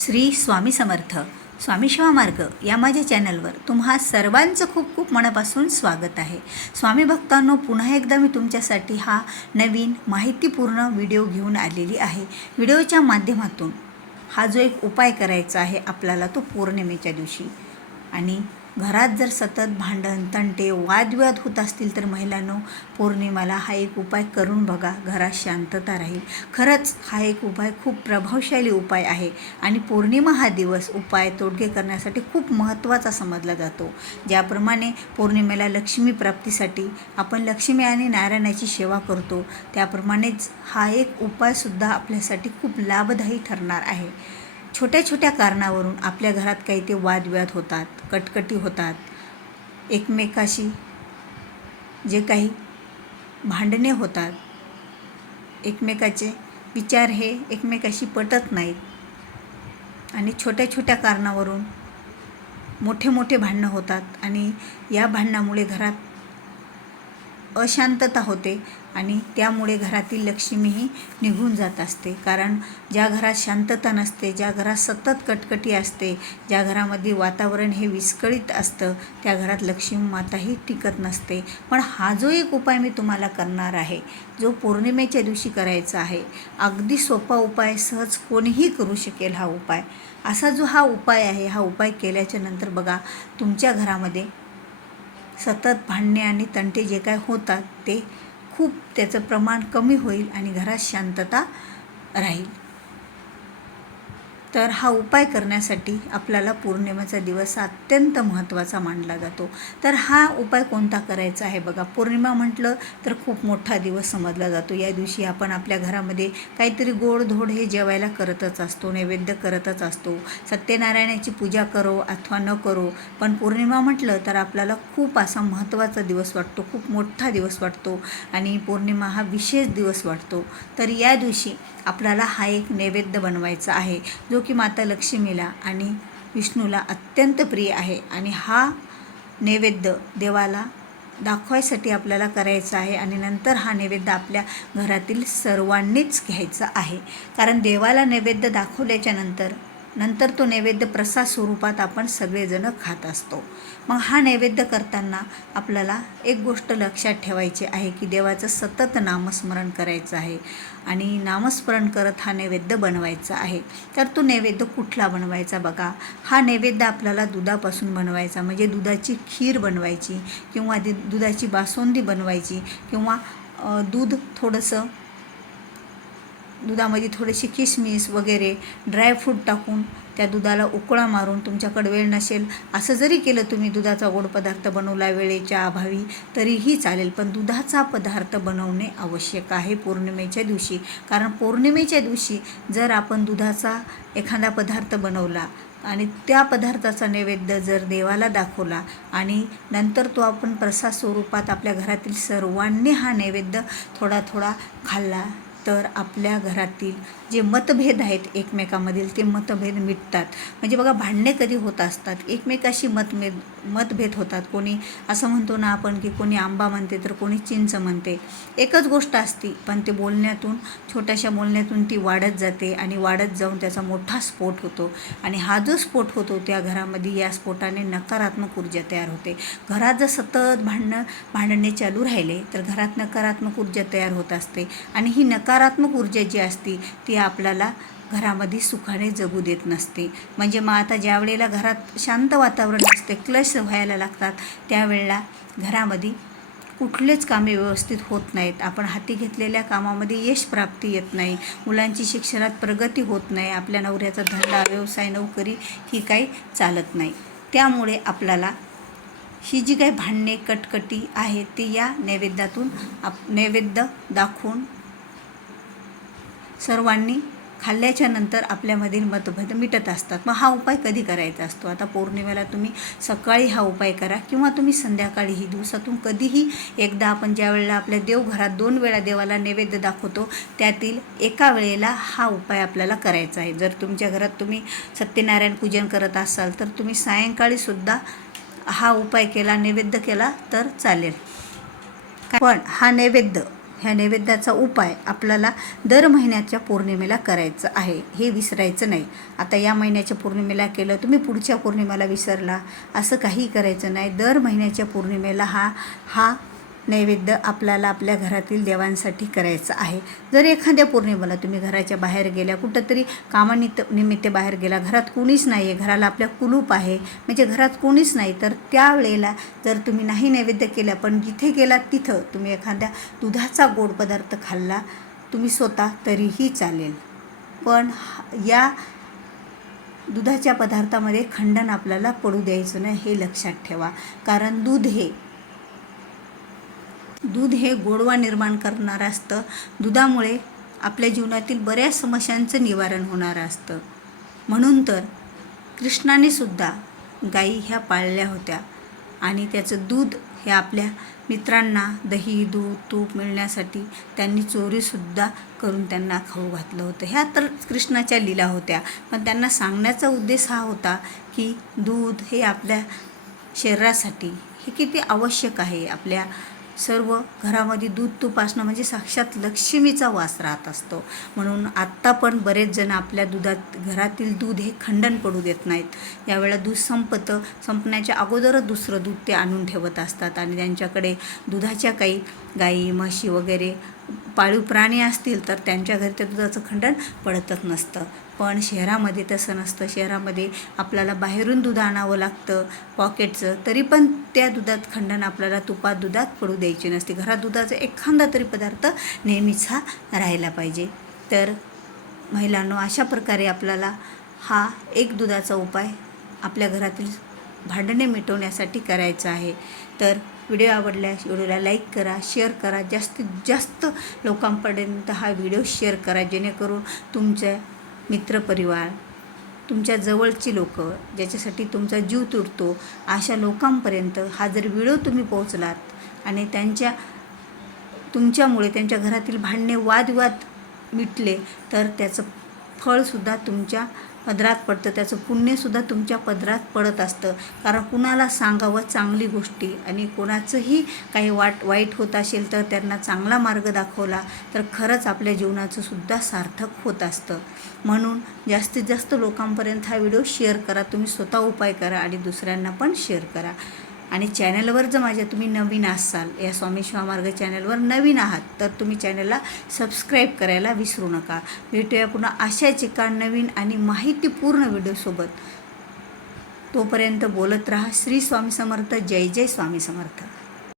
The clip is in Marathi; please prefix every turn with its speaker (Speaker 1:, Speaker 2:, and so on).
Speaker 1: श्री स्वामी समर्थ स्वामी शिवामार्ग या माझ्या चॅनलवर तुम्हा सर्वांचं खूप खूप मनापासून स्वागत आहे. स्वामी भक्तांनो पुन्हा एकदा मी तुमच्यासाठी हा नवीन माहितीपूर्ण व्हिडिओ घेऊन आलेली आहे. व्हिडिओच्या माध्यमातून हा जो एक उपाय करायचा आहे आपल्याला तो पौर्णिमेच्या दिवशी. आणि घरात जर सतत भांडण तंटे वादविवाद होत असतील तर महिलांनो पौर्णिमाला हा एक उपाय करून बघा. घरात शांतता राहील. खरंच हा एक उपाय खूप प्रभावशाली उपाय आहे आणि पौर्णिमा हा दिवस उपाय तोडगे करण्यासाठी खूप महत्त्वाचा समजला जातो. ज्याप्रमाणे पौर्णिमेला लक्ष्मी प्राप्तीसाठी आपण लक्ष्मी आणि नारायणाची सेवा करतो त्याप्रमाणेच हा एक उपायसुद्धा आपल्यासाठी खूप लाभदायी ठरणार आहे. छोट्या छोट्या कारणावरून आपल्या घरात काही ते वादविवाद होतात कटकटी होतात. एकमेकाशी जे काही भांडणे होतात एकमेकाचे विचार हे एकमेकाशी पटत नाहीत. आणि छोट्या छोट्या कारणावरून मोठे मोठे भांडणं होतात आणि या भांडणामुळे घरात अशांतता होते आणि त्यामुळे घरातील लक्ष्मीही निघून जात असते. कारण ज्या घरात शांतता नसते ज्या घरात सतत कटकटी असते ज्या घरामध्ये वातावरण हे विस्कळीत असतं त्या घरात लक्ष्मी माताही टिकत नसते. पण हा जो एक उपाय मी तुम्हाला करणार आहे जो पौर्णिमेच्या दिवशी करायचा आहे अगदी सोपा उपाय सहज कोणीही करू शकेल हा उपाय. असा जो हा उपाय आहे हा उपाय केल्याच्यानंतर बघा तुमच्या घरामध्ये सतत भांडणे आणि तंटे जे काय होतात ते खूप त्याचं प्रमाण कमी होईल आणि घरात शांतता राहील. तर हा उपाय करण्यासाठी आपल्याला पौर्णिमेचा दिवस अत्यंत महत्त्वाचा मानला जातो. तर हा उपाय कोणता करायचा आहे बघा. पौर्णिमा म्हटलं तर खूप मोठा दिवस समजला जातो. या दिवशी आपण आपल्या घरामध्ये काहीतरी गोडधोड हे जेवायला करतच असतो नैवेद्य करतच असतो. सत्यनारायणाची पूजा करो अथवा न करो. पण पौर्णिमा म्हटलं तर आपल्याला खूप असा महत्त्वाचा दिवस वाटतो. खूप मोठा दिवस वाटतो आणि पौर्णिमा हा विशेष दिवस वाटतो. तर या दिवशी आपल्याला हा एक नैवेद्य बनवायचा आहे जो की माता लक्ष्मीला आणि विष्णूला अत्यंत प्रिय आहे. आणि हा नैवेद्य देवाला दाखवायसाठी आपल्याला करायचा आहे आणि नंतर हा नैवेद्य आपल्या घरातील सर्वांनीच घ्यायचा आहे. कारण देवाला नैवेद्य दाखवल्याच्या नंतर नंतर तो नैवेद्य प्रसाद स्वरूपात आपण सगळेजणं खात असतो. मग हा नैवेद्य करताना आपल्याला एक गोष्ट लक्षात ठेवायची आहे की देवाचं सतत नामस्मरण करायचं आहे आणि नामस्मरण करत हा नैवेद्य बनवायचा आहे. तर तो नैवेद्य कुठला बनवायचा बघा. हा नैवेद्य आपल्याला दुधापासून बनवायचा म्हणजे दुधाची खीर बनवायची किंवा दि दुधाची बासुंदी बनवायची किंवा दूध थोडंसं दुधामध्ये थोडीशी किसमिस वगैरे ड्रायफ्रूट टाकून त्या दुधाला उकळा मारून तुमच्याकडे वेळ नसेल असं जरी केलं तुम्ही दुधाचा गोड पदार्थ बनवला वेळेच्या अभावी तरीही चालेल. पण दुधाचा पदार्थ बनवणे आवश्यक आहे पौर्णिमेच्या दिवशी. कारण पौर्णिमेच्या दिवशी जर आपण दुधाचा एखादा पदार्थ बनवला आणि त्या पदार्थाचा नैवेद्य जर देवाला दाखवला आणि नंतर तो आपण प्रसाद स्वरूपात आपल्या घरातील सर्वांनी हा नैवेद्य थोडा थोडा खाल्ला तर आपल्या घरातील जे मतभेद आहेत एकमेकामधील ते मतभेद मिटतात. म्हणजे बघा भांडणे कधी होत असतात? एकमेकाशी मतभेद मतभेद होतात. कोणी असं म्हणतो ना आपण की कोणी आंबा म्हणते तर कोणी चिंच म्हणते. एकच गोष्ट असती पण ते बोलण्यातून छोट्याशा बोलण्यातून ती वाढत जाते आणि वाढत जाऊन त्याचा मोठा स्फोट होतो. आणि हा जो स्फोट होतो त्या घरामध्ये या स्फोटाने नकारात्मक ऊर्जा तयार होते. घरात जर सतत भांडणं भांडणे चालू राहिले तर घरात नकारात्मक ऊर्जा तयार होत असते. आणि ही नकारात्मक ऊर्जा जी असते ती आपल्याला घरामध्ये सुखाने जगू देत नसते. म्हणजे मग आता ज्या वेळेला घरात शांत वातावरण असते क्लश व्हायला लागतात त्यावेळेला घरामध्ये कुठलेच कामे व्यवस्थित होत नाहीत. आपण हाती घेतलेल्या कामामध्ये यश प्राप्ती येत नाही. मुलांची शिक्षणात प्रगती होत नाही. आपल्या नवऱ्याचा धंदा व्यवसाय नोकरी ही काही चालत नाही. त्यामुळे आपल्याला ही जी काही भांडणे कटकटी आहेत ती या नैवेद्यातून आप नैवेद्य दाखवून सर्वांनी खाल्ल्याच्या नंतर आपल्यामधील मतभेद मिटत असतात. मग हा उपाय कधी करायचा असतो? आता पौर्णिमेला तुम्ही सकाळी हा उपाय करा किंवा तुम्ही संध्याकाळीही दिवसातून कधीही एकदा आपण ज्या वेळेला आपल्या देवघरात दोन वेळा देवाला नैवेद्य दाखवतो त्यातील एका वेळेला हा उपाय आपल्याला करायचा आहे. जर तुमच्या घरात तुम्ही सत्यनारायण पूजन करत असाल तर तुम्ही सायंकाळीसुद्धा हा उपाय केला नैवेद्य केला तर चालेल. पण हा नैवेद्य ह्या नैवेद्याचा उपाय आपल्याला दर महिन्याच्या पौर्णिमेला करायचं आहे. हे विसरायचं नाही. आता या महिन्याच्या पौर्णिमेला केलं तुम्ही पुढच्या पौर्णिमेला विसरला असं काही करायचं नाही. दर महिन्याच्या पौर्णिमेला हा हा नैवेद्य आपल्याला आपल्या घरातील देवांसाठी करायचं आहे. जर एखाद्या पौर्णिमेला तुम्ही घराच्या बाहेर गेल्या कुठंतरी कामानिमित्त निमित्त बाहेर गेला घरात कोणीच नाही आहे घराला आपल्या कुलूप आहे म्हणजे घरात कोणीच नाही तर त्यावेळेला जर तुम्ही नाही नैवेद्य केला पण जिथे गेलात तिथं तुम्ही एखाद्या दुधाचा गोड पदार्थ खाल्ला तुम्ही स्वतः तरीही चालेल. पण या दुधाच्या पदार्थामध्ये खंडन आपल्याला पडू द्यायचं नाही हे लक्षात ठेवा. कारण दूध हे दूध हे गोडवा निर्माण करणारं असतं. दुधामुळे आपल्या जीवनातील बऱ्याच समस्यांचं निवारण होणारं असतं. म्हणून तर कृष्णाने सुद्धा गाई ह्या पाळल्या होत्या आणि त्याचं दूध हे आपल्या मित्रांना दही दूध तूप मिळण्यासाठी त्यांनी चोरीसुद्धा करून त्यांना खाऊ घातलं होतं. ह्या तर कृष्णाच्या लीला होत्या. पण त्यांना सांगण्याचा उद्देश हा होता की दूध हे आपल्या शरीरासाठी हे किती आवश्यक आहे. आपल्या सर्व घरामध्ये दूध तूप असणं म्हणजे साक्षात लक्ष्मीचा वास राहत असतो. म्हणून आत्ता पण बरेच जण आपल्या दुधात घरातील दूध हे खंडन पडू देत नाहीत. यावेळेला दूध संपतं संपण्याच्या अगोदरच दुसरं दूध ते आणून ठेवत असतात. आणि त्यांच्याकडे दुधाच्या काही गाई म्हशी वगैरे पाळीव प्राणी असतील तर त्यांच्या घरी त्या दुधाचं खंडन पडतच नसतं. पण शहरामध्ये तसं नसतं. शहरामध्ये आपल्याला बाहेरून दूध आणावं लागतं पॉकेटचं तरी पण त्या दुधात खंडन आपल्याला तुपात दुधात पडू द्यायचे नसते. घरात दुधाचा एखादा तरी पदार्थ नेहमीच हा पाहिजे. तर महिलांनो अशा प्रकारे आपल्याला हा एक दुधाचा उपाय आपल्या घरातील भांडणे मिटवण्यासाठी करायचा आहे. तर व्हिडिओ आवडल्यास व्हिडिओला लाईक करा शेअर करा. जास्तीत जास्त लोकांपर्यंत हा व्हिडिओ शेअर करा जेणेकरून तुमच्या मित्रपरिवार तुमच्या जवळची लोक ज्याच्यासाठी तुमचा जीव तुटतो अशा लोकांपर्यंत हा जर व्हिडिओ तुम्ही पोहोचलात आणि त्यांच्या तुमच्यामुळे त्यांच्या घरातील भांडणे वादविवाद मिटले तर त्याचं फळसुद्धा तुमच्या पदरात पडतं. त्याचं पुण्यसुद्धा तुमच्या पदरात पडत असतं. कारण कुणाला सांगावं चांगली गोष्टी? आणि कोणाचंही काही वाट वाईट होत असेल तर त्यांना चांगला मार्ग दाखवला तर खरंच आपल्या जीवनाचं सुद्धा सार्थक होत असतं. म्हणून जास्तीत जास्त लोकांपर्यंत हा व्हिडिओ शेअर करा. तुम्ही स्वतः उपाय करा आणि दुसऱ्यांना पण शेअर करा. आणि चॅनलवर जर माझ्या तुम्ही नवीन असाल या स्वामी शिवामार्ग चॅनलवर नवीन आहात तर तुम्ही चॅनलला सबस्क्राईब करायला विसरू नका. भेटूया पुन्हा अशाच एका नवीन आणि माहितीपूर्ण व्हिडिओसोबत तोपर्यंत बोलत राहा. श्री स्वामी समर्थ. जय जय स्वामी समर्थ.